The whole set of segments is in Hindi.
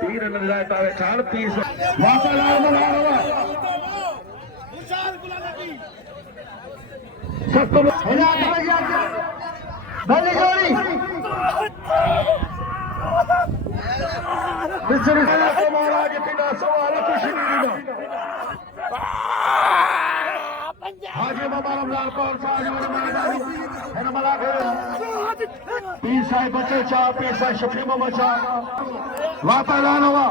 तीर नजर आता है 34 वापस लाल बना हुआ सब तो भले जोड़ी मिस्र महाराज पिता सवाल कुछ नहीं हाजी बाबा रमजान कौर पीर साहिब बचे चाह पीर साहिब शफी मोहम्मद शाह वापस ऐलान हुआ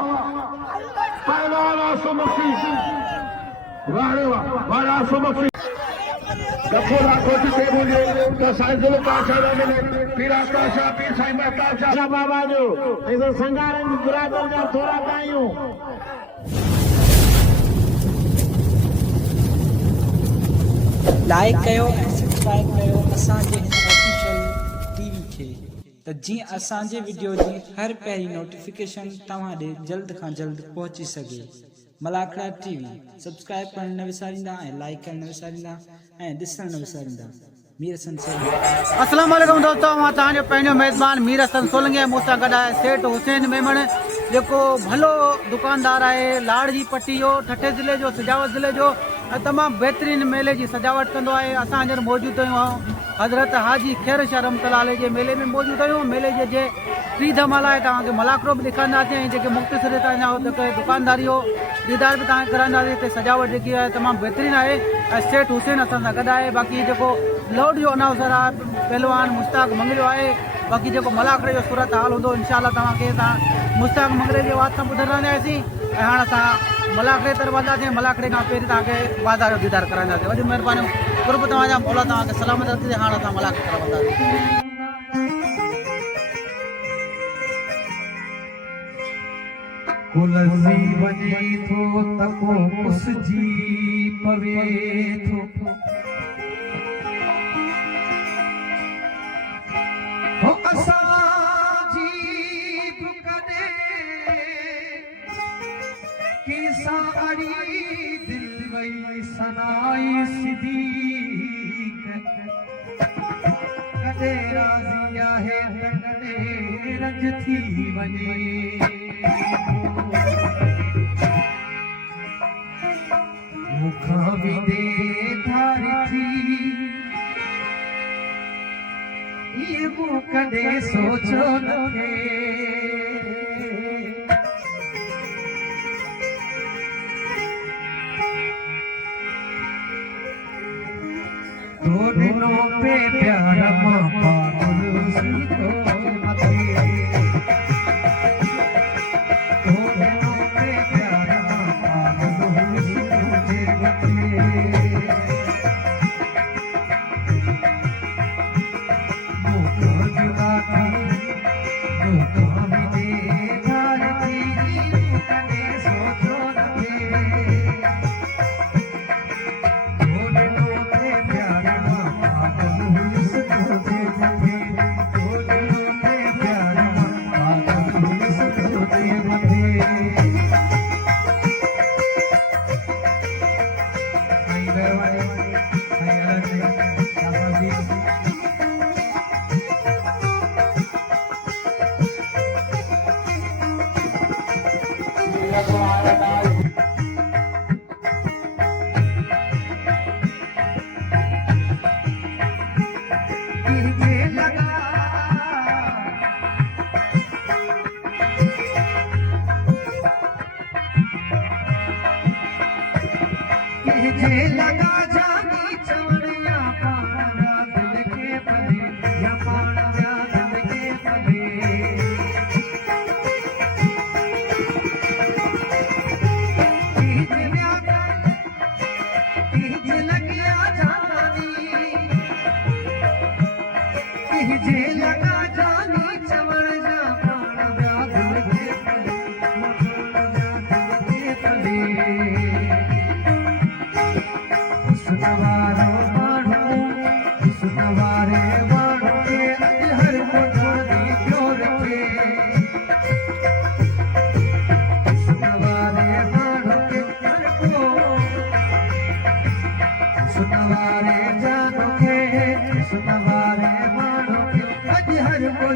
पहलवान आसम मक्सी वाला आसम मक्सी गफूर आकोटी से बोलिए तो साइंसुल का शादा मिले पीर आकाश शाह पीर साहिब महताब शाह बाबा जो इधर संगारन बुरादर जा थोड़ा कायूं लाइक कयो ऐं सब्सक्राइब कयो असांजे ऑफिशियल टीवी खे त जीअं असांजे वीडियो जी हर पहिरीं नोटिफिकेशन तव्हां ॾे जल्द खां जल्द पहुची सघे। मलाखड़ा टीवी सब्सक्राइब करण न विसारींदा ऐं लाइक करण न विसारींदा ऐं ॾिसण न विसारींदा। मीर हसन सोलंकी। अस्सलाम वालेकुम दोस्तों, मां तव्हांजो पंहिंजो मेज़बान मीर हसन सोलंकी मूं सां गॾु आहे सेठ हुसैन मेमण जेको भलो दुकानदार आहे लाड़ जी पट्टी जो ठठे ज़िले जो सजावट ज़िले जो तमामु बहितरीन मेले जी सजावट कंदो आहे। असां हींअर मौजूदु आहियूं हज़रत हाजी ख़ैर शाह रहमतुल्लाह जे मेले में मौजूदु आहियूं। मेले जे टी धमाल आहे तव्हांखे मलाखड़ो बि ॾेखारींदासीं ऐं जेके मुख़्तसिर तव्हांजा दुकानदारी हो दीदार बि तव्हांखे कराईंदासीं। हिते सजावट जेकी आहे तमामु बहितरीन आहे ऐं सेठ हुसैन असां सां गॾु आहे। बाक़ी जेको लौड जो अनाउंसर आहे पहलवान मुश्ताक मंगलियो आहे। बाक़ी जेको मलाखड़े जो सूरत हाल हूंदो इंशाअल्लाह तव्हांखे मुश्ताक मंगले जे आवाज़ सां ॿुधंदा रहंदासीं। ऐं हाणे असां मलाखड़े तरफ़ वधासीं। मलाखड़े खां पहिरीं तव्हांखे बाज़ार जो दीदार कराईंदासीं। वॾी महिरबानी कुर्ब तव्हांजा मौला तव्हांखे सलामत रखे। हाणे असां मलाखड़े तरफ़ वधासीं। कुलज़ी वञे थो त को पुसजी पवे थो हो असांजी बि कॾहिं कंहिंसां अड़ी दिलि वई सनाई सिधी कॾहिं राज़ी आहे त कॾहिं रंज थी वञे मुखां बि धार थी ये मूं कॾहिं सोचो न थे तो दिनों पे प्यार मां पागल सी तो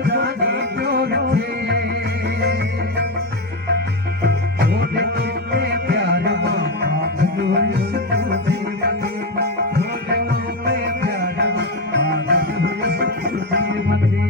जाने प्योर थे थोड़े कितने प्यार पागल हुई सुकून मते थोड़े पे प्यार पागल हुई सुकून मते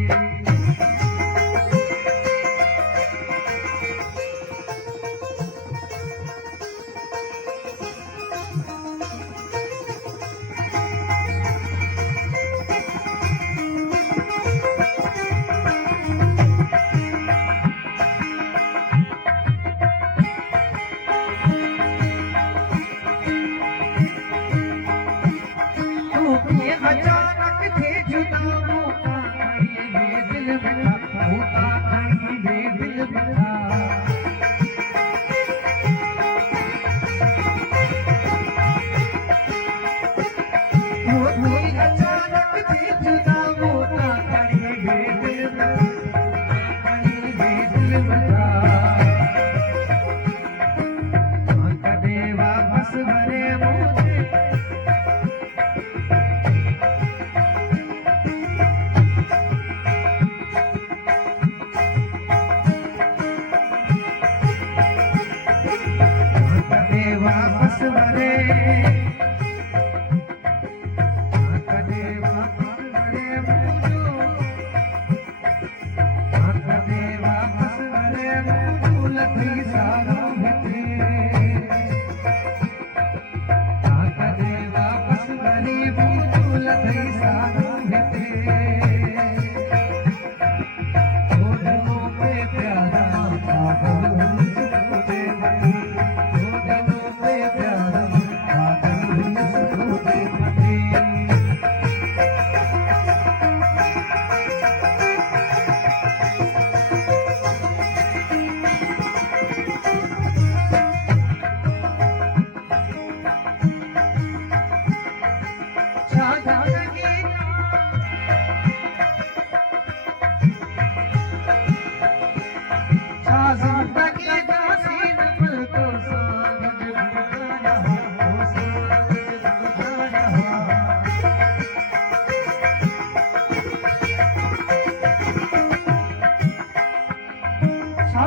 अचानक थे जुदा मौका ये दिल में था मौका ये दिल में था अचानक थे जुदा मौका ये दिल में दिल में था कदे वापस भरे मुझे वापस भरे कदे वापस भरे मुझो कदे वापस भरे फूल थी सारो भिते कदे वापस भरे फूल थी सारो भिते थोड़ो पे प्यारा पागल हुई सुकूने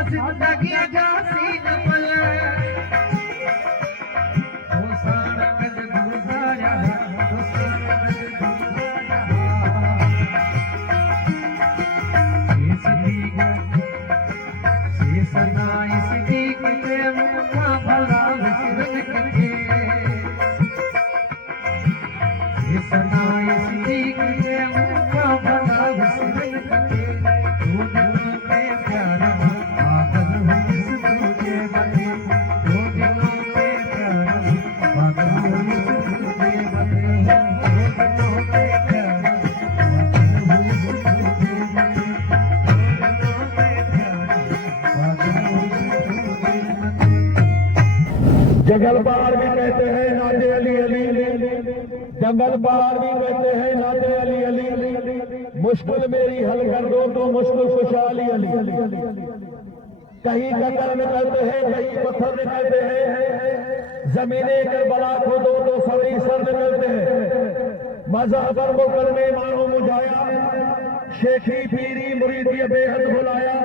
जिंदगी जासी न पले ओ सारा कद गुजारा ओ सारा कद गुजारा इस सदा इसकी के मुखा भला विसरन के इस सदा इसकी के मुखा भला विसरन के जंगल पहाड़ भी कहते हैं नाते अली अली जंगल पहाड़ भी कहते हैं नाते अली अली मुश्किल मेरी हल कर दो तो मुश्किल खुशहाली अली कहीं कंकर निकलते हैं कहीं पत्थर निकलते हैं जमीने करबला खोदो तो सभी सर निकलते हैं मजा पर मुकर में मानो मुझाया शेखी पीरी मुरीदी बेहद बुलाया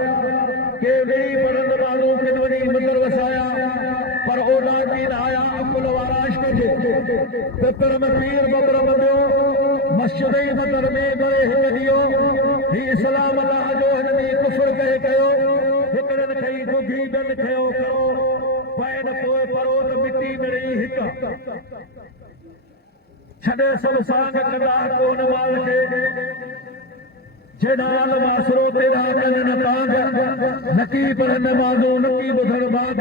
केवड़ी बुलंद बालों के नवरी मंदिर वसाया पर ओला की आया अकुल वाराश के पितर में पीर बबर बंदियो मस्जिद नदर में बड़े हिदियो ही इस्लाम अल्लाह जो हिननी कुफर कहे कयो हिकड़न कई दुखी बन कयो करो पैन पोए परो त मिट्टी में रही हिका छड़े सब सांग कदा को नमाज के जेनाल वासरो तेरा कन तांग नकी पर नमाजो नकी बुधर बाग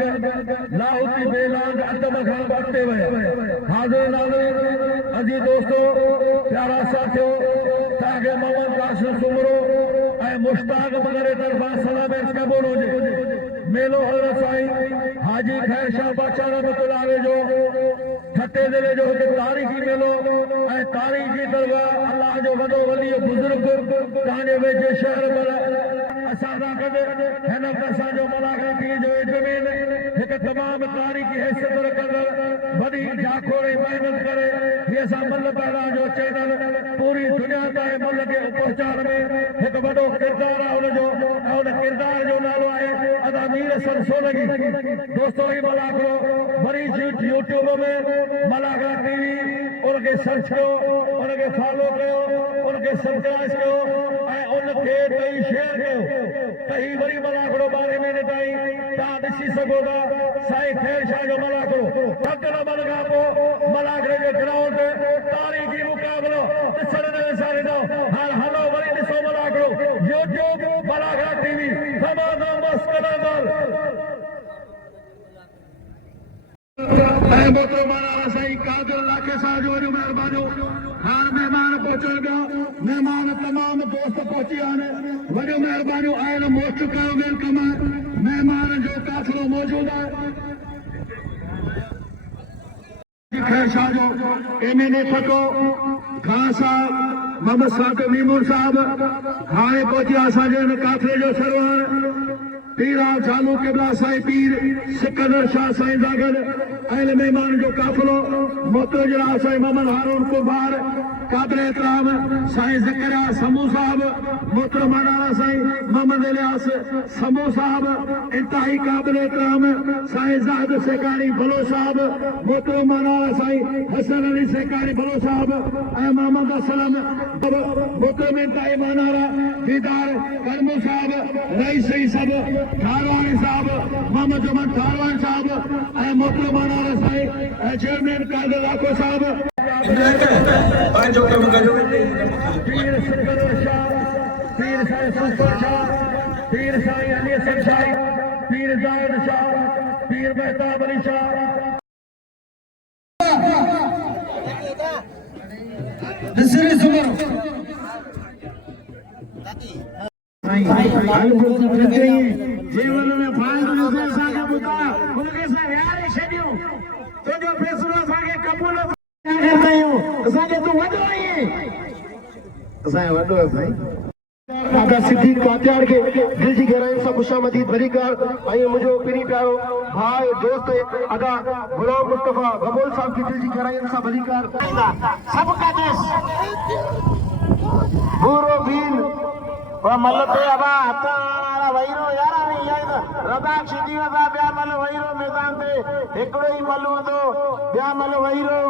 लाहुती बेलांग अदम खान बाटे वे हाजिर नाज़रीन अजी दोस्तों प्यारा साथियों तागे मोहम्मद कासिम सुमरो ऐ मुश्ताक मगर तरफा सलाम इसका बोलो जी मेलो हजरत साईं हाजी खैर शाह बादशाह रहमतुल्लाह अलैह जो ठट्टे जिले जो तारीखी मेलो ऐं तारीखी दरगाह अल्लाह जो वॾो वली बुज़ुर्ग तव्हांजे वेझे शहर पर असां हिन असांजो मुलाक़ाती जो ज़मीन हिकु तमामु तारीख़ी हैसियत रखंदड़ वॾी जाखोड़ी महिनत करे हीअ असां मुल्क पैदा जो चैनल पूरी दुनिया ताईं मुल्क खे पहुचाइण में हिकु वॾो किरदारु आहे हुनजो ऐं हुन किरदार जो नालो आहे अदा मीर हसन सोलंकी। दोस्तों ही मलाकड़ो वरी यूट्यूब में मलाकड़ा टीवी उनखे सर्च कयो, उनखे फॉलो कयो, उनखे सब्सक्राइब कयो ऐं उनखे तई शेयर कयो त ही वरी मलाकड़ो 12 महीने ताईं तव्हां ॾिसी सघो था। साईं खैर शाह जो मलाकड़ो ढकण मन खां पोइ मलाकड़े जे ग्राउंड ते तारीख़ी मुक़ाबिलो ॾिसण न विसारींदो। हाणे हलो वरी ॾिसो मलाकड़ो यूट्यूब मलाकड़ा टीवी तमामु मस्त कलाकार मोहतरमाना साईं कादिर लाखे साहब जो वॾियूं महिरबानियूं। हाणे महिमान पहुचण पिया, महिमान तमामु दोस्त पहुची विया आहिनि, वॾियूं महिरबानियूं आहिनि। मोस्ट कयो वेलकम आहे, महिमान जो काफ़िलो मौजूदु आहे। खैर शाह जो MNA फको खान साहब मोहम्मद साकिब मीमूर साहब हाणे पहुची विया असांजे हिन काफ़िले जो सरवार पीरा चालू क़िबला साईं पीर सिकंदर शाह साईं सां गॾु अहिल महिमान जो काफ़िलो मोहतरजरा साईं मोहम्मद हारून कुंभार काबिल एहतराम साईं ज़करिया समू साहब मोहतरमाना साईं मोहम्मद इलियास समू साहब इंतहाई काबिल एहतराम साईं ज़ाहिद सेकारी भलो साहब मोहतरमाना साईं हसन अली सेकारी भलो साहब ऐं मोहम्मद असलम मोहतरम इंतहाई मानारा दीदार करमू साहब रईस साहब थारवानी साहब मोहम्मद जुमन थारवानी साहब ऐं मोहतरमाना साईं चेयरमैन कादिर लाखो साहब पीर सिकंदर शाह पीर साईं सुल्तान शाह पीर साईं अली हसन शाह पीर जाहिद शाह पीर मेहताब अली शाह जीवन में फाइदो असांखे ॿुधा उनखे असां विहारे छॾियूं तुंहिंजो फ़ैसिलो असांखे क़बूल कयूं असांखे तूं वॾो आहीं असांजो वॾो आहे साईं दादा सिद्दीक कातियार के दिल जी गहराई से खुशामदीद भरी कर आइए मुझे पिरी प्यारो भाई दोस्त अदा गुलाम मुस्तफा गबोल साहब की दिल जी गहराई से भरी कर सबका देश पूरो भील और मल्लते अबा हतारा वैरो यारा नहीं याद रदा छिदी रदा ब्या मल वैरो मैदान पे एकड़ो ही मलू दो ब्या मल वैरो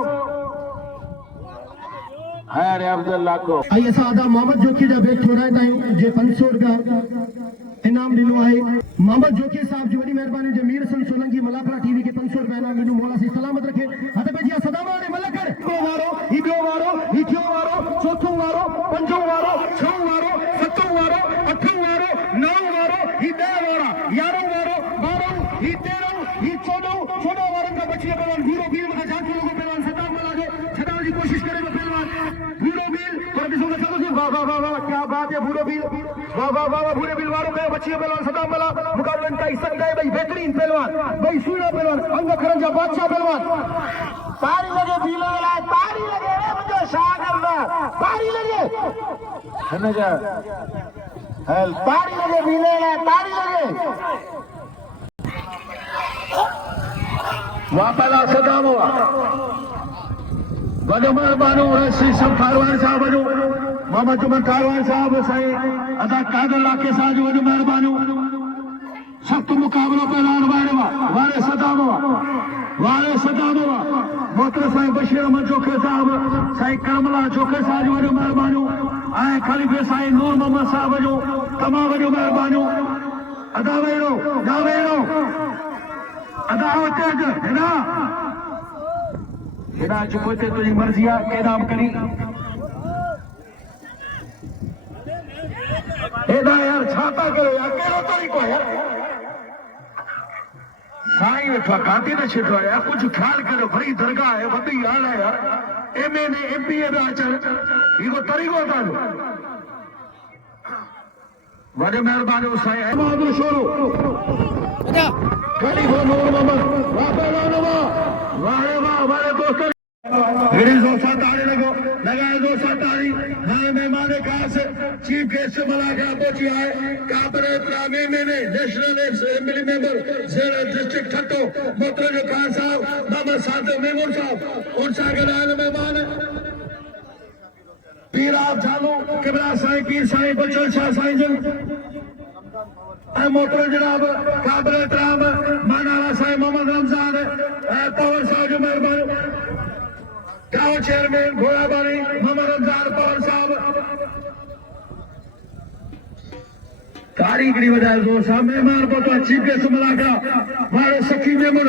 अरे अब्दुल्ला को आइए सादा मोहम्मद जोकी जा बेट थोड़ा तायूं जे 500 रुपया इनाम दिनो है मोहम्मद जोकी साहब जी बड़ी मेहरबानी जे मीर हसन सोलंकी मलाकड़ा टीवी के 500 रुपया इनाम दिनो मौला से सलामत रखे हद पे जी सदामा ने मलकर को वारो ही बियो वारो ही थियो वारो चौथो वारो पंजो वारो छो वारो सतो वारो अठो वारो नौ वारो ही 10 वारा 11 वारो 12 ही 13 ही 14 वारो का बचिया पहलवान वीरो वीर का जान लोगों पहलवान सदामा लागे छडाव की कोशिश करे पहलवान भूरो बिल पर किसी को चलो वाह वाह वाह वाह क्या बात है भूरो बिल वाह वाह वाह भूरे बिल वालों के बच्चे पहलवान सदाम वाला मुकाबले का हिस्सा गए भाई बेहतरीन पहलवान भाई सूरा पहलवान अंग खरंजा बादशाह पहलवान तारी लगे बिल वाला तारी लगे रे मुझे शाह करना तारी लगे है ना क्या हेल तारी लगे बिल वाला तारी लगे वाह पहला सदाम हुआ वॾो महिरबानी श्री सब कारवान साहब वॾो मोहम्मद जुमन कारवान साहब साईं अदा कादिर लाखे साहब जो वॾो महिरबानी सख़्त मुक़ाबिलो पहलवान वारे सदाम मोहतरम साईं बशीर अहमद जोखे साहब साईं करमला जोखे साहब जो वॾो महिरबानी ऐं खलीफ़े साईं नूर मोहम्मद साहब जो तमामु वॾो महिरबानी अदा वेरो अदा हुते हेॾा हेॾा चुप ते तुंहिंजी मर्ज़ी आहे क़याम करी हेॾा यार छा था कयो यार कहिड़ो तरीक़ो आहे यार साईं वेठो आहे गांधी न छॾियो आहे यार कुझु ख़्यालु करियो भई दरगाह आहे वॾी ॻाल्हि आहे यार MNA MPA पिया अचनि इहो तरीक़ो तव्हांजो वॾे महिरबानी साईं बहादुर शोरो खलीफ़ो नूर मोहम्मद वाह पहलवान वाह दोस्त ताड़ी लगो लगाए दोस्त ताड़ी हाणे महिमान खास चीफ गेस्ट मुलाकात पहुंची है काबिल एहतराम मैंने नेशनल असेंबली मेंबर डिस्ट्रिक्ट ठट्टो मोहतरम खान साहब मोहम्मद सादिक मेमून साहब उनसा गदान मेहमान पीर आप झालू किबला साईं पीर साईं बचल शाह साईं जन मोहतरम जनाब काबिल एहतराम मानाला साईं मोहम्मद रमजान पवन साहब जो मेहरबानी गाँव चेयरमैन घोड़ाबानी मोहम्मद रमजान पवन साहब कारीगरी वजह जोर साहब मेहमान को तो चीफ गेस्ट मुलाकात हमारे सखी मेमून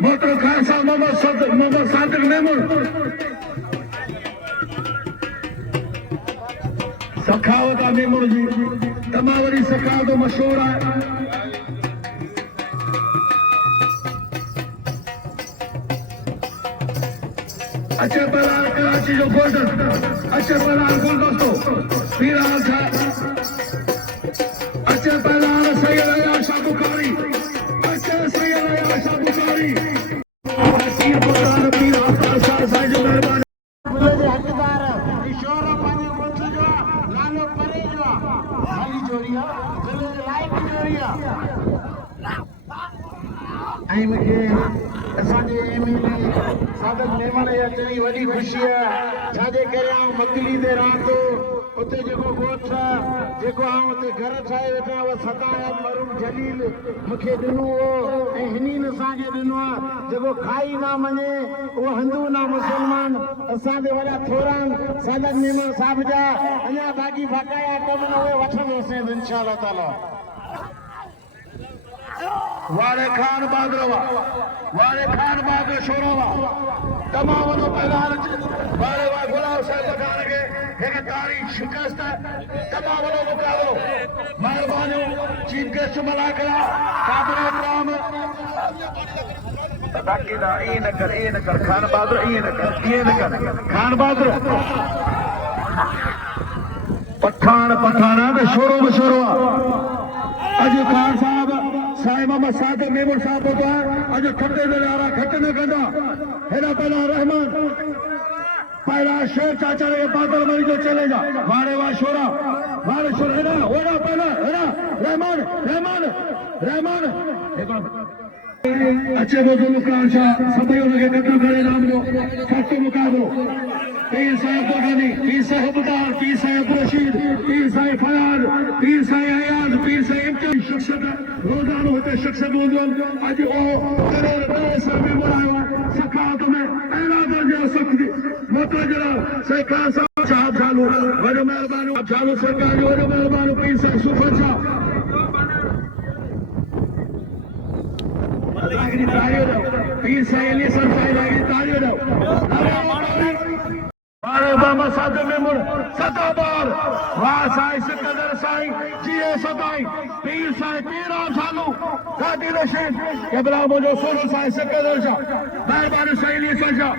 मोहतरम खान साहब मोहम्मद सादिक मेमून सखावत मेमून जी तमावरी सखावत मशहूर है अच्छे बलाल कराची जो गोल्डन अच्छे बलाल गुलदस्तो पीर आशा अच्छे बलाल सैयद आशा बुखारी अच्छे सैयद आशा बुखारी पीर बलाल पीर आशा साईं जो मेहरबानी मुझे हकदार ईश्वर पानी मुल्क जो लालो परे जो खाली जोरिया दिल लाइक जोरिया आई मुझे असांजे एमएलए सादक मेमन जी अचणी वॾी ख़ुशी आहे छाजे करे आउं मकली ते रहंदो उते जेको ॻोठ जेको आउं उते घर ठाहे वेठा उहो सदायत मरूम जलील मूंखे ॾिनो हो ऐं हिननि असांखे ॾिनो आहे जेको खाई न मञे उहो हिंदू न मुस्लमान असांजे वॾा थोरा सादक मेमन साहिब जा अञा बाक़ी बक़ाया कम न उहे वठंदासीं इंशा अल्लाह ताला वारे खान बादरवा वारे खान बादर शोरवा तमाम वॾो पैदान वारे वा गुलाब साहिब खान खे हिकु तारीख़ शिकस्त तमामु वॾो मुक़ाबिलो महिरबानी चीफ गेस्ट मुलाकात काबिल एहतराम बाक़ी ना ईअं न कर खान बादर ईअं न कर खान बादर पठान पठाना त शोरो मशोरो आहे अॼु खान साहब साईं मोहम्मद सादिक मेमून साहब होता है अज खट्टे दरियारा खट्टे न कंदा हेरा पहला रहमान पहला शेर चाचा के बादल मरी जो चले जा वारे वा शोरा वारे शोरा हेरा ओरा पहला हेरा रहमान रहमान रहमान अच्छे बुजुर्ग कान शाह सभी उनके कदम करे नाम जो सख्त मुकाबलो पीर साहिब दुर्गानी पीर साहिब उदार पीर साहिब रशीद पीर साहिब फयाज पीर साहिब अयाज पीर साहिब इम्तियाज शख्सियत रोजाना होते शख्सियत आज ओ करोड़ सर में बुलाया सकात में पहला दर्जा सख्ती मोतो जरा से खान साहब चालू वजो मेहरबानी चालू सरकार जो वजो मेहरबानी पीर साहिब सुफर साहब पीर साहिब अली सर साहिब तालियो दो वारे बाबा सादिक मेमून सदाबार वाह साईं सिकंदर साईं जीए सदाई पीर साईं पीर आप सालू कादी रशीद किबला मुझो सोनो साईं सिकंदर शाह मेहरबानी साईं अली सर शाह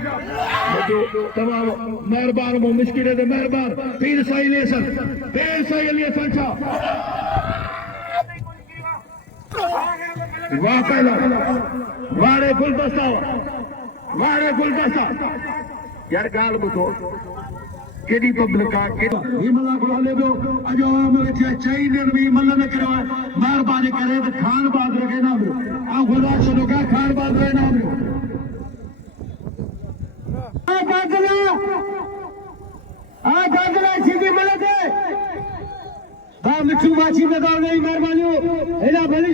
तमाम मेहरबान मो मुश्किल दे मेहरबान पीर साईं अली सर शाह वाह पहला वारे गुलदस्ता यार गाल बुधो केडी पब्लिक आ केडी मला खोले दो अजो हमरे चई दिन भी मल न करो मेहरबानी करे तो खान बहादुर के नाम आ खुदा चलो का खान बहादुर के नाम आ बादला सीधी मल दे बा मिठू माछी में गाव नहीं मेहरबानी एला भली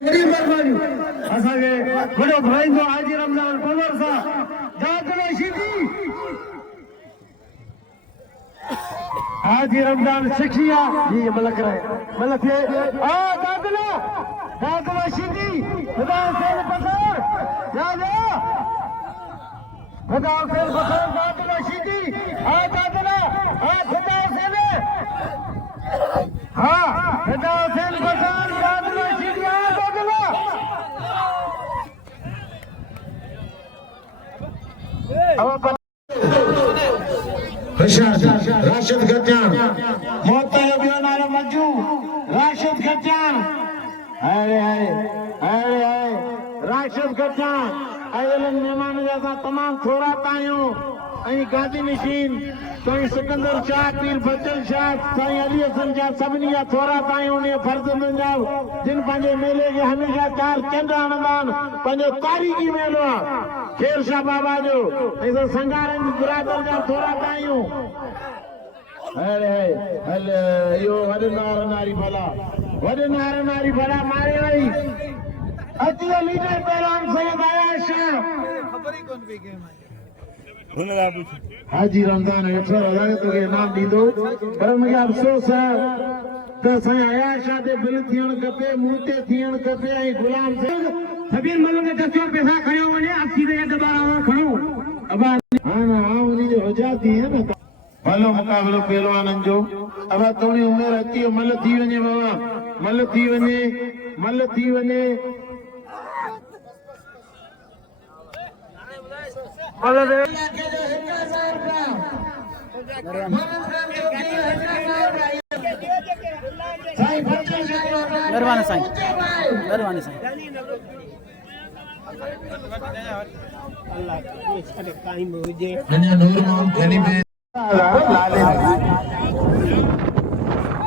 मेहरबानी असांखे वॾो भाईंदो हाजी रमज़ान पवर सां दाद रशीदी हाजी रमज़ान सिखिया जी मलक रहे मलक है आ दाद रशीदी खुदा से पकड़ जा खुदा से पकड़ दाद रशीदी आ दादला आ खुदा से हाँ खुदा से पकड़ दाद रशीदी आ दादला राशिद खच्चान मोहतरम नालो मंजू राशिद खच्चान अरे राशिद खच्चान आयल मेहमान जा तमाम थोड़ा तायूं ऐं गादी नशीन साईं सिकंदर शाह पीर फजल शाह साईं अली हसन शाह सभिनी जा थोड़ा तायूं उन फर्ज़ंदनि जा जिन पंहिंजे मेले खे हमेशह चार चंड हणंदा आहिनि पंहिंजो तारीख़ी मेलो आहे शेर शाह बाबा जो ऐं संगारनि जी बिरादर जा थोड़ा तायूं हल इहो वॾे नार नारी भला मारे वई अची लीडर पहलवान सैयद आया शाह हाजी रमज़ान तो इनाम दीदो पर मुझे अफसोस है तो साईं आया शाह ते बिल थियण खपे मुंह ते थियण खपे ऐं गुलाम सभीर मल में 10 पैसा खयो वने 80 ते दोबारा खणो अब हां उनी जो आजादी है ना भलो मुकाबलो पहलवानन जो अब तोनी उम्र अची मल थी वने बाबा मल थी वने मेहरबानी साईं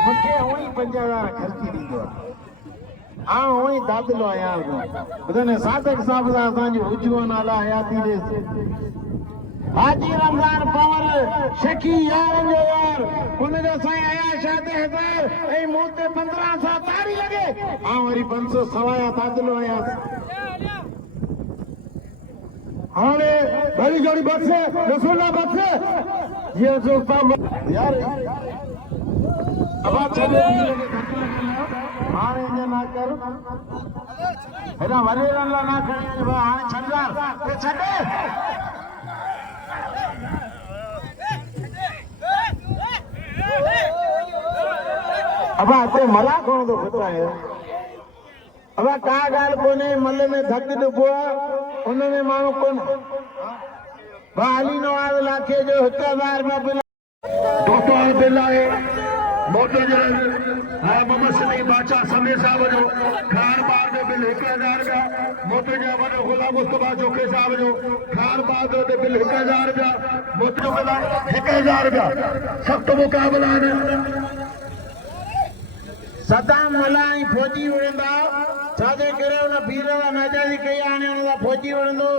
मूंखे उही 5000 ख़र्ची ॾींदो आहे उही दादिलो आहियां ॿुधनि सादक साहिब सां असांजो हुजूं नाला हयाती ॾे हाजी रमज़ान पवल शकी यारनि जो यार हुनजो साईं आया शाह ते 1000 ऐं मूं ते 1500 तारी लॻे वरी 500 सवाया दादिलो आहियां हाणे भली जोड़ी बस रसूला बस ये जो यार अब चले हाणे ईअं न कर हेॾा वॾे रन न खणी हाणे छॾ अब हिते मला खणो थो खुटाए अब का ॻाल्हि कोन्हे मल में धक ॾिबो आहे उनमें माण्हू कोन अली नवाज़ लाखे जो 1000 रुपया बिल 200 बिल आहे मोटो जो मोहम्मद सलीम बादशाह समीर साहब जो खान बार में बिल 1000 रुपया मोटो जो वॾो गुलाम मुस्तफा जोखे साहब जो खान बार में बिल 1000 रुपया मोटो बिल 1000 रुपया सख़्त मुक़ाबला आहिनि सदाम मलाई फौजी वणंदा छाजे करे उन भीर नाजादी कई हाणे उन फौजी वणंदो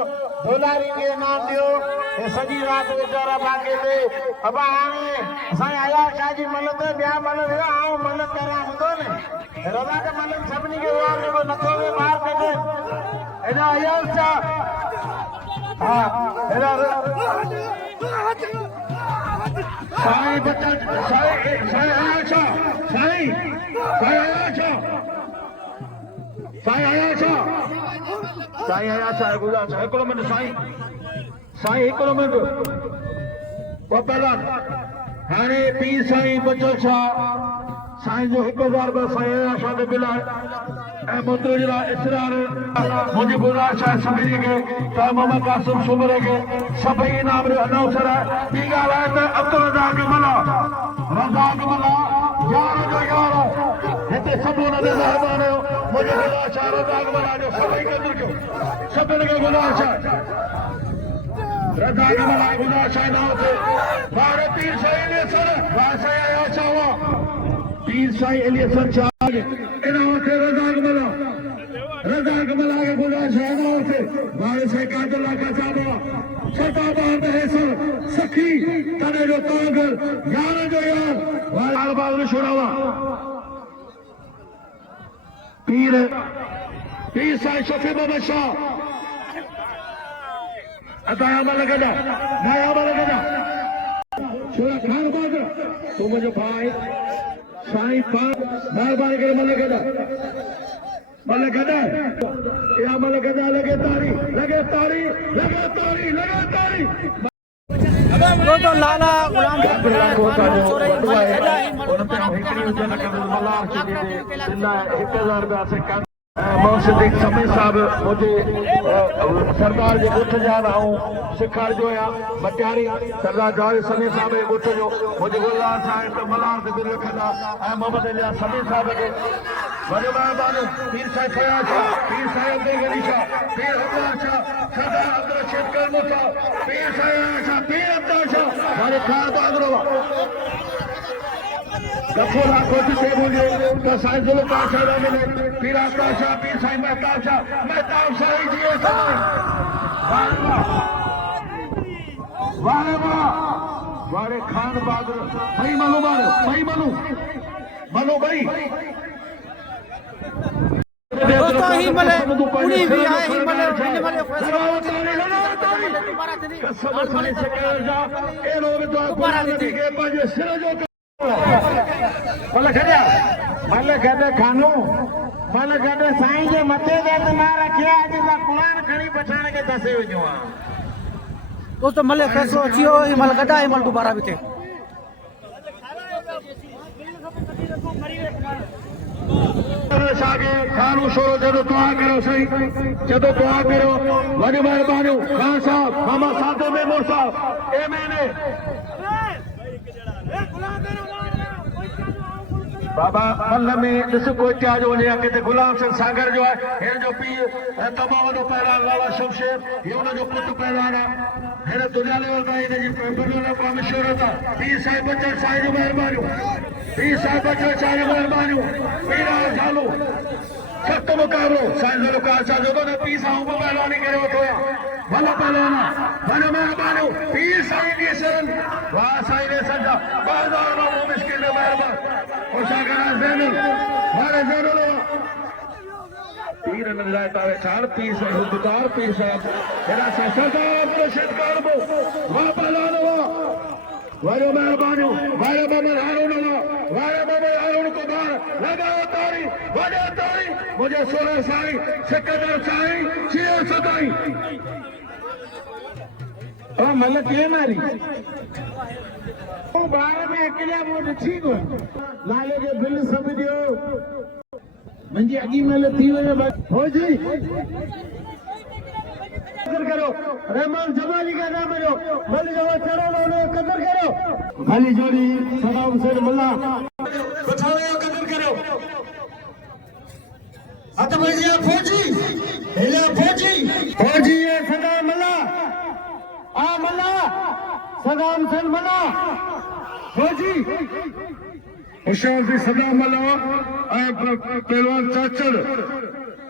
डॉलरी खे इनाम ॾियो ऐं सॼी राति वीचारा बाक़ी ते अब हाणे असांजे आया शाह जी मल ते ॿिया मल विया मल पहिरियां हूंदो न रज़ा के मल सभिनी खे विया जेको नथो वे ॿाहिरि कढे हेॾा अयाज़ शाह हा हेॾा साईं बच्चा साईं आया शाह साईं आया छा गुज़ार हिकिड़ो मिंट साईं हिकिड़ो मिंट पहलवान हाणे पीर साईं बचो छा साईं जो 1000 रुपया साईं आया छा ते बिल आहे ऐं मुद्दो जे लाइ इसरार मुंहिंजी गुज़ारिश आहे सभिनी खे त मोहम्मद कासिम सुमरे खे सभई इनाम जो अनाउंसर आहे ॿी ॻाल्हि आहे त अब्दुल रज़ाक मला यार जो यार हिते सभु हुन ते महिरबान आहियो मुंहिंजी गुज़ारिश आहे रज़ाक मला जो सभई क़दुरु कयो सभिनी खे गुज़ारिश आहे रज़ाक मला गुज़ारिश आहे न थिए ॿार पीर साईं अली हसन ॿार साईं आया छा हुआ पीर साईं अली हसन छा इन थे रज़ाक मला के गुज़ारिश है न थे ॿार साईं कादुल्ला का साहब सताबा में सखी तने जो तागर यार जो यार वाल बाल छोड़ावा पीर साईं शफी मोहम्मद शाह अताया मल गदा माया मल गदा छोड़ा खान बाग तो मुझे भाई साईं पाक मेहरबानी करे मल गदा या मल गदा लगे तारी तो लाला गुलाम सिद्दीक समीर साहब मुझे सरदार के गुठ जान आऊं सिखार जो या मटियारी सरदार जावेद समीर साहब के गुठ जो मुझे गुलजार साहब तो मलार से दिल रखंदा ऐं मोहम्मद अली समीर साहब के वॾो महिरबानी पीर साहिब फयाज शाह पीर साहिब अब्दुल गनी शाह पीर हुकूमत शाह सरदार अब्दुल रशीद करमुसा पीर साया पीर अब्दुल शाह हमारे खान बागरो गफूर आकोट से मुझे का साइजुल का शाह मिले पीर अब्दुल शाह पीर साईं महताब शाह जी वारे खान बागरो भाई मनु भाई दोस्तों ही मले उड़ी भी आए ही मले हिन मले फैसलो खानू मल कहते साईं जे मथे ते न रखिया अॼु मां क़ुरान खणी पछाण के दसे वञो आ दोस्तों मले फैसलो अचियो ही मल गदा ही मल दोबारा भी थे खानू शोरो जदो दुआ करो सही जदो दुआ करो वॾी महिरबानी खान साहब मामा साधो में मोर साहब ए मैंने बाबा मल में ॾिस कोटिया जो वञे किथे गुलाम सिंह सागर जो आहे हिन जो पीउ तमामु वॾो पहलवान लाला शमशेर हीअ हुनजो पुटु पहलवान आहे हिन दुनिया लेवल ताईं हिनजी मशहूरत आहे पीर साहिब बचन साईं जूं महिरबानियूं पीर साहिब बचन साईं जूं महिरबानियूं पीरा झालू सख़्तु मुक़ाबिलो साईं ज़रूकार सां जेको न पीर सां बि महिरबानी करे वठो आहे भला पहलवान वॾो महिरबानियूं पीर साईं ॾे सरनि वाह साईं ॾे सजा बाज़ार में मुश्किल में महिरबानी Usahakan Zainul, mana Zainul? Pir nilai tahu char pir saya hudutar pir saya. Era saya Abdul Rashid Karmu, wapalan wa, wajah merbanu, wajah Muhammad Harun ko bar, lagao tari, wajah tari, mujhe solar sai, sekadar sai, chia sadai. Oh, malah dia nari. बारह में अकेला वोट ठीक हो लाले के बिल सब दियो मंजी अगी मेले थी वने हो जी कदर करो रहमान जमाली का नाम लो बल जो चढ़ो लो कदर करो खाली जोड़ी सलाम से मल्ला बचाओ कदर करो अत भैया फौजी ये सदा मल्ला आ मल्ला सदाम सन मल्ला फौजी होशियार से सदा मल्ला पहलवान चाचड़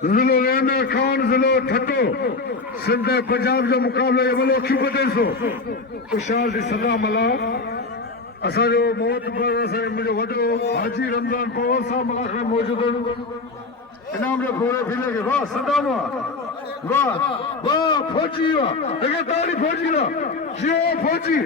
जिलो रहना खान जिलो ठटो सिंध पंजाब जो मुकाबलो ये बोलो क्यों बदे सो होशियार से सदा मल्ला असा जो मौत पर असा मुझे वडो हाजी रमजान पवार साहब मलाखने मौजूद इनाम जो घोड़े फिले के वाह सदाम वाह फौजी वाह देखे तारी फौजी ना जियो फौजी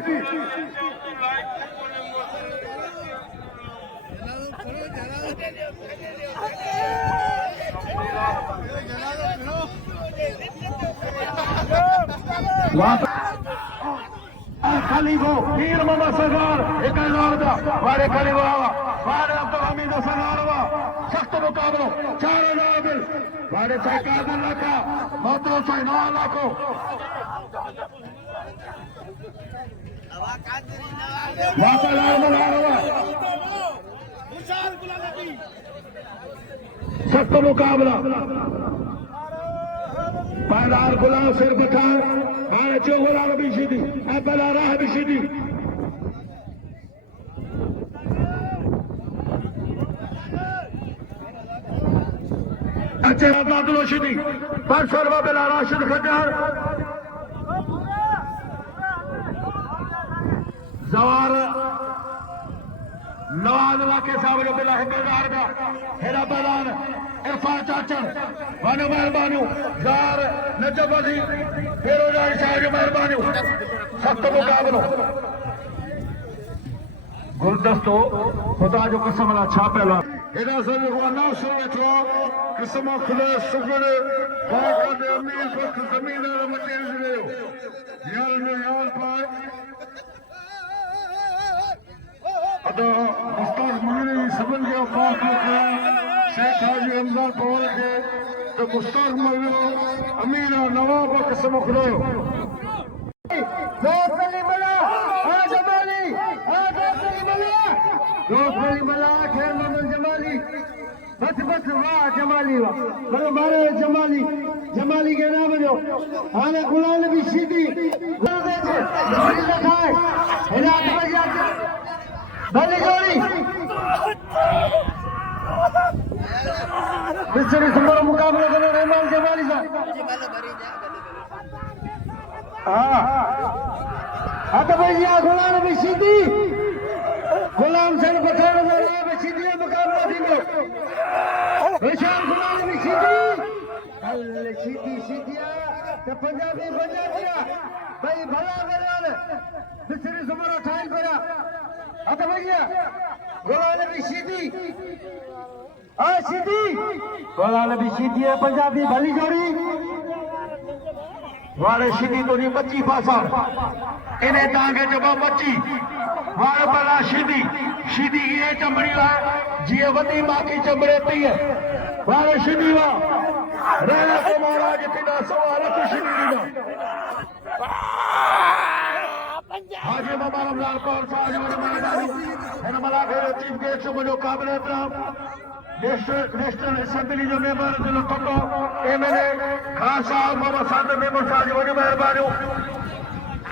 खलीफो पीर मोहम्मद सरदार 1000 का वारे खलीफा वारे अब्दुल हमीद सरदार वा सख्त मुकाबलो 4000 बिल वारे सरकार का मोतो साईं 9 लाखो सख्त मुकाबला पायदार गुलाम सिर पठान माने चो गुलाम भी सीधी पहला राह भी सीधी अच्छे अब्दुल रशीदी पर सरवा बेला राशिद खजार जवार नवाज वाके साहब जो बिला हिकदार का हेरा बैलान इरफान चाचन वानो मेहरबानियों जार नजब अली फेरोजाई शाह जो मेहरबानियों सख्त मुकाबलो गुलदस्तो खुदा जो कसम ला छा पहला हेरा सब को ना सुने तो कसम खुदा शुक्र बाका दे अमीर पर जमीन और मटे ले यार नो यार पाए अदा मुस्ताद मगनी सबन के पास का शेख हाजी रमजान पवार के तो मुस्ताद मगनी अमीर नवाब कसम खुदा दोस्त अली मला आ जमाली दोस्त अली मला खेर मोहम्मद जमाली बस वाह जमाली वाह मारे जमाली जमाली के नाम जो हाने गुलाल भी सीधी खाए भले जोड़ी मिस्टर सुपर मुकाबला करो रहमान जमाली साहब हाँ तो भैया गुलाल भी सीधी गुलाम सन पठान में सीधी मुकाबला थींदो विशाल गुलाल भी सीधी अल्ले सीधी सीधिया तो पंजाबी भाई भला गुलाल मिस्टर सुपर ठाइल पड़ा हाँ तो भैया गुलाल भी सीधी सीधी गुलाल भी सीधी है पंजाबी भली जोड़ी वारे सीधी तो नहीं 25 पासा इन्हें तांगे जब 25 वारे पला सीधी सीधी ये चमड़ी है जिये वदी बाकी चमड़े थी है वारे सीधी वा रहना को महाराज तिना सवाल सीधी दी हाजी बाबा रामलाल कौर साहब मैदानी इन मलाखे चीफ गेस्ट मुझे काबिल एहतराम नेशनल असेंबली जो मेंबर जिलो टोटो एमएलए खान साहब मोहम्मद साद मेमन साहब वॾी महिरबानी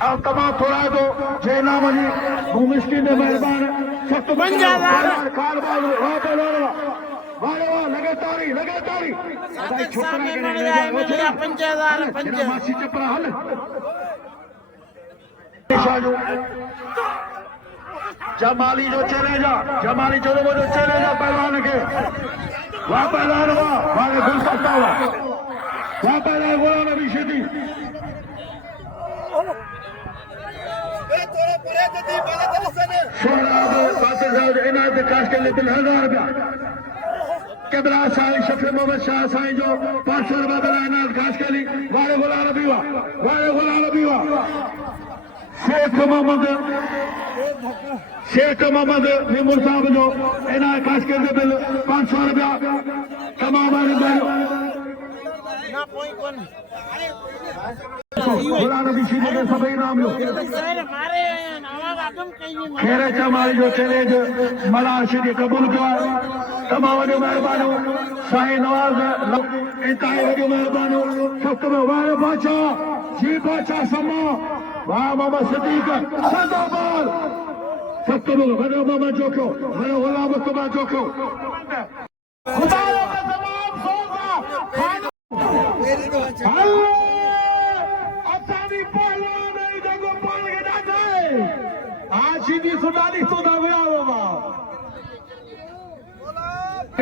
और तमाम थोड़ा दो जय नाम जी मुमिस्किन ने मेहरबान सख्त कार बालू वहां पे लोड़वा वारे वाह लगातारी भाई छोकरा के ले जा 5000 मासी चपरा हल जमाली जो चले जा पहलवान के वहां पहलवान वाले गुल सकता हुआ वहां पहलवान गुलाम अभी सीधी इनायत काश के लिए 1000 रुपया केबला साईं शफी मोहम्मद शाह साईं जो 500 रुपया बना इनायत काश के लिए वाले गुलाम अभी हुआ शेख मोहम्मद मीमुर साहब जो इनायत काश के लिए बिल 500 रुपया तमाम गुलाम अभी सीधे के सभी नाम लो खेरे चमारी जो चैलेंज मलार सीधी कबूल किया तमाम वॾियूं महिरबानियूं साईं नवाज़ इंतहाई वॾियूं महिरबानियूं सख्त में वारे बादशाह जी बादशाह समा वाह मोहम्मद सिद्दीक सदाबाद सख्त में वॾो मोहम्मद जोखियो वॾो गुलाम मुस्तफा जोखियो खुदा का तमाम सोचा असानी पहलवान है जगो पाल के जाता है आज सीधी सुनाली तो ना गया बाबा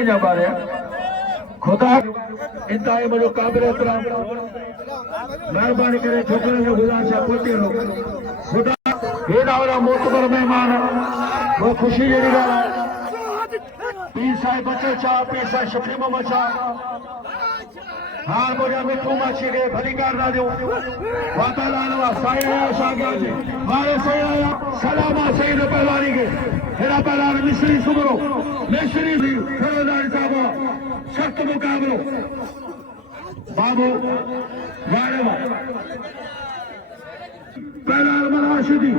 जा बारे खुदा इंतहाई मुझे काबिल एहतराम मेहरबानी करे छोकरे जो गुजारिश है पोते लो खुदा हेड़ा वाला मोतबर मेहमान वो खुशी जड़ी गाल पीर साहिब बच्चे चाह पीर साहिब शफी मोहम्मद शाह हाँ मुझे मिठू माछी रे भली कार ना दो वाता लानवा साईं आया शागिया जी मारे सही आया सलामा सही ने पहलवानी के हेरा पहलवान मिस्री सुमरो मिस्री भी फरोदारी साहब सख्त मुकाबलो बाबू वारेवा पहलवान मराशिदी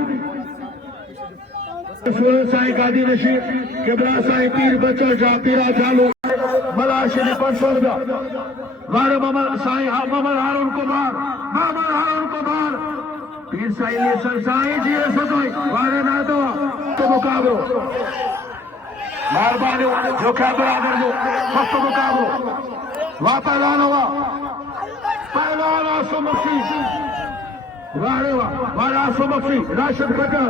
साईं गादी नशीब केबला साईं पीर बच्चो जा पीरा चालू मलाशिदी 500 रुपया वारे मोहम्मद साईं मोहम्मद हारून कुमार पीर साईं ने सर साईं जी सदोई वारे ना दो तो मुकाबलो मेहरबानी जोखा बराबर जो सख्त मुकाबलो वाह पहलवान आसुमक्सी वारे वाह आसुमक्सी राशिद खटर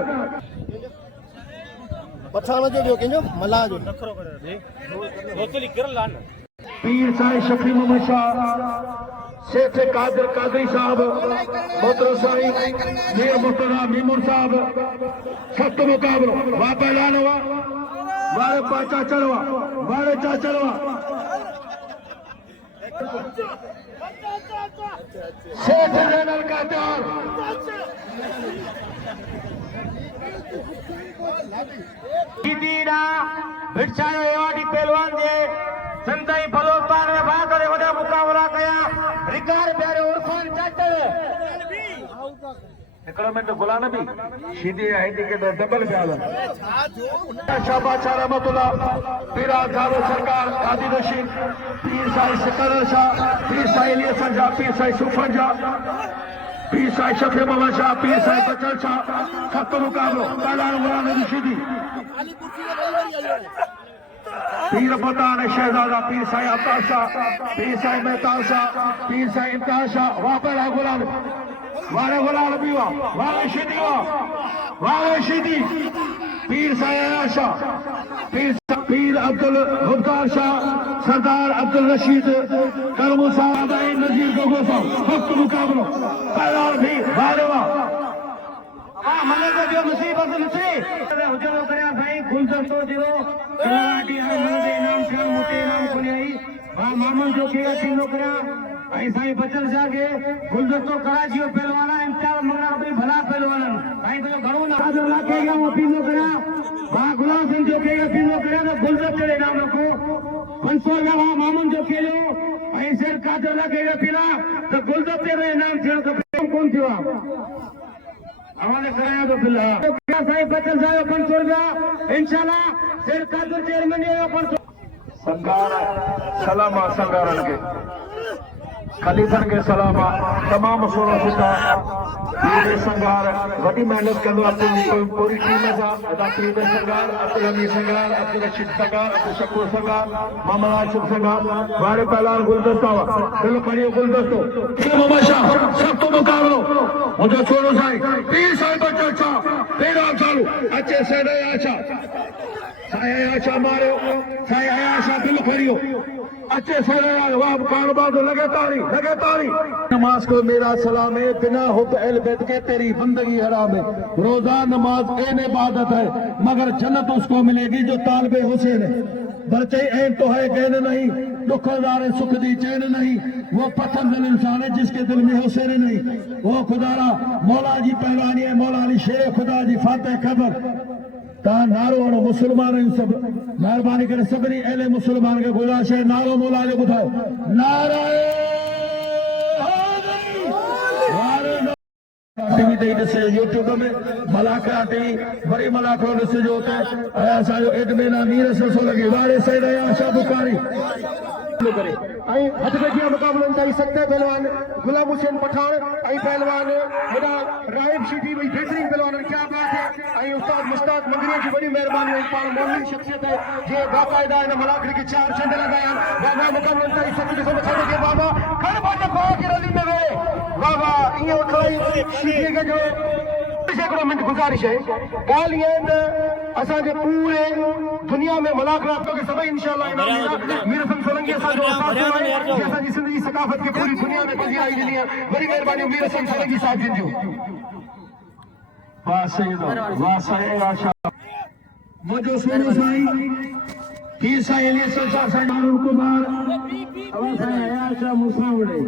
पछाणो जो ॿियो कंहिंजो मला जो पीर साईं शफी मोहम्मद शाह सेठ कादिर कादरी साहब मोहतरम साईं मीर मुस्तफा मीमुर साहब सख्त मुकाबलो वाह पहलवान वारे पाचा चढ़वा सेठ जनरल का त्यार भिड़सायो एवाडी पहलवान जे संताई फलोपान में भाग करे वडा मुकाबला कया रिकार प्यारे उर्फान चाटल हिकिड़ो मिंट गुलाम नबी सीधी हिंदी के डबल प्याल शाबाश रहमतुल्ला पीरा जावेद सरकार गाजी नशीन पीर साईं सिकंदर शाह पीर साईं इलियास शाह पीर साईं सुफन शाह पीर साईं शफी मोहम्मद शाह पीर साईं बचन शाह सख्त मुकाबलो पहला गुलाम नबी सीधी पीर पतान शहजादा पीर साईं अब्बास शाह पीर साईं मेहताब शाह पीर साईं इम्तियाज शाह वहां पहला गुलाम वाले गुलाम नबी वाले शीदी पीर साईं आशा पीर अब्दुल हुद्दार शाह सरदार अब्दुल रशीद करमू साहब नजीर गोगो वक्त मुकाबलो पहला भी वाले मने को जो मुसीबत नथी हुजरो करया भाई गुलदस्तो दियो कलाटी मुंदे नाम खान मोटे नाम कोन्याई वा मामन जो के तीनो करया भाई साईं बचन शाह के गुलदस्तो कराची पहलवान इम्तियाज मंगला भाई भला पहलवान भाई तो घणो ना आज लाके गया वो तीनो करया वा गुलाम सिंह जो के तीनो करया तो गुलदस्तो के नाम रखो 500 वा मामन जो के लो भाई सर कादर लाके गया पीला तो गुलदस्ते में नाम थियो तो कौन थियो हमारे कराया तो फिलहाल साहिब बचन साहब 500 रुपया इंशाल्लाह शेर कादर चेयरमैन ये 500 सरकार सलामा सरकारन के खलीफन के सलामा तमाम सोना सुता ये संगार वडी मेहनत कंदो अपन पूरी टीम सा अदा प्रीत संगार अब्दुल हमीद संगार अब्दुल रशीद संगार अब्दुल शकूर संगार मोहम्मद आशिफ संगार वाले पहलवान गुलदस्ता दिल खड़ियो गुलदस्तो पीर मोहम्मद शाह सब तो मुकाबलो मुझे छोड़ो साईं पीर साईं बच्चा शाह पीर आप चालू अच्छे से नहीं आशा साईं आशा मारो साईं आशा दिल खड़ियो अच्छे से वाह कारोबार तो लगे तारी नमाज को मेरा सलाम है बिना हुब अहल बैत के तेरी बंदगी हराम है रोजा नमाज एन इबादत है मगर जन्नत उसको मिलेगी जो तालिबे हुसैन है बच्चे ऐन तो है गैन नहीं दुखदार सुख दी चैन नहीं वो पसंद इंसान है जिसके दिल में हुसैन नहीं वो खुदारा मौला जी पहलवानी है मौला अली शेर खुदा जी फातह खबर ता नारो और मुसलमान सब मेहरबानी करे सभी अहले मुसलमान के गुजारिश है नारो मौला जो बुधाओ नाराए टीवी ते ॾिसे यूट्यूब में मलाखरा टीवी वरी मलाखरो ॾिसिजो हुते ऐं असांजो एडमिन आहे मीर ससो लॻे वारे सैद आशा बुखारी करे आई हथगजिया मुकाबलन ताई सकते पहलवान गुलाम हुसैन पठान आई पहलवान हेडा राइब शीदी भाई बेहतरीन पहलवान क्या बात है आई उस्ताद मुश्ताक मंगरी की बड़ी मेहरबानी है पान मौलवी शख्सियत है जे बाकायदा इन मलाखरी के 4 झंडे लगाया बाबा मुकाबलन ताई सकते को बचा के बाबा खड़ बाटे पा के रली में गए बाबा ये उठाई शीदी के जो सैकड़ों मिनट गुजारिश है गाल ये असा के पूरे दुनिया में मलाखरा के सब इंशाल्लाह इनाम मिला मेरे संग सोलंकी असा जो जैसा जी सिंधी सकाफत के पूरी दुनिया में बजी आई दुनिया बड़ी मेहरबानी मेरे संग सोलंकी साहब जिंदो वाह सही आशा मुझे सोनो साईं पीर साईं इलियास शाह साईं मारून कुमार अब साईं आशा मुसावड़े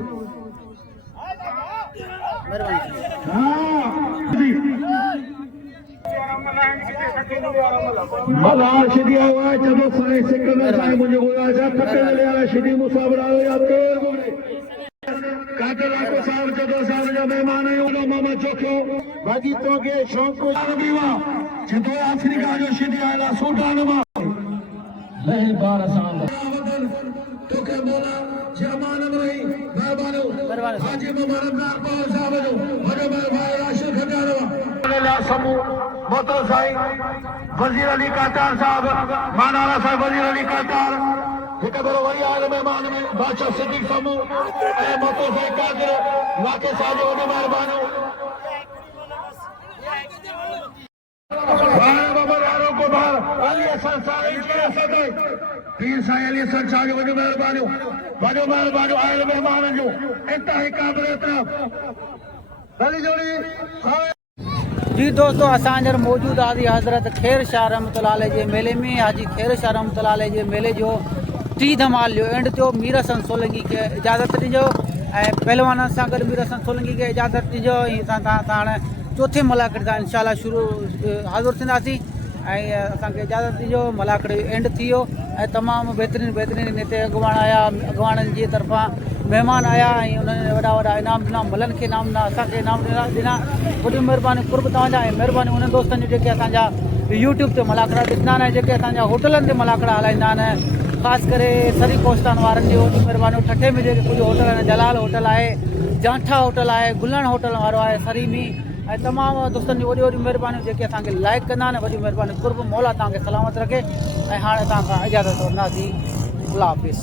मला शिदी हुआ जब साईं सिकंदर साईं मुझे बोला जा पत्ते ले आया शिदी मुसावरा हो या तेर गुरे काटला को साहब जदो साहब जो मेहमान है उनो मामा चोखो बाजी तो के शौक को अरबी वा जदो अफ्रीका जो शिदी आला सूडान वा नहीं बार आसान तो के बोला जमान रही मेहमानो हाजी मोहम्मद रमजान पाव साहब जो बड़े भाई राशिद खजानवा ला समूह मोतो साईं वजीर अली कातार साहब मानारा साहब वजीर अली कातार एक बरो वही आल मेहमान में बादशाह सिद्दीक समूह ए मोतो साईं कादिर लाके साहब वडे मेहरबानो बारह बाबा यारों को बाहर अली हसन साईं के सदे पीर साईं अली हसन शाह वडे मेहरबानो आयल मेहमान जो इंतहाई काबिल एहतराम भली जोड़ी जी दोस्तों असांजर मौजूद हाजी हज़रत खैर शाह रहमतुल्लाह अलैह जे मेले में हाजी खैर शाह रहमतुल्लाह अलैह जे मेले जो 3 धमाल जो एंड थियो मीर हसन सोलंकी के इजाज़त ॾिजो ऐं पहलवान सां गॾु मीर हसन सोलंकी के इजाज़त ॾिजो ऐं असां तव्हां सां हाणे चौथे मलाखड़े सां इंशाल्लाह शुरू हाज़िर थींदासीं ऐं असांखे इजाज़त ॾिजो मलाखड़ी एंड थी वियो ऐं तमामु बहितरीनु हिते अॻुवाण आया अॻुवाणनि जी तरफ़ां महिमान आया ऐं उन्हनि वॾा वॾा इनाम ॾिना मलनि खे इनाम ॾिना असांखे इनाम ॾिना वॾी महिरबानी कुर्ब तव्हांजा ऐं महिरबानी उन्हनि दोस्तनि जी जेके असांजा यूट्यूब ते मलाखड़ा ॾिसंदा आहिनि जेके असांजा होटलनि ते मलाखड़ा हलाईंदा आहिनि ख़ासि करे सरी कोस्तान वारनि जी वॾी महिरबानी ठठे में जेके कुझु होटल आहिनि जलाल होटल आहे जांठा होटल आहे गुलण होटल वारो आहे सरी में ऐं तमामु दोस्तनि जी वॾी वॾी महिरबानी जेके असांखे लाइक कंदा आहिनि वॾी महिरबानी कुर्ब मौला तव्हांखे सलामत रखे ऐं हाणे तव्हां खां इजाज़त वठंदासीं अल्लाह हाफ़िज़।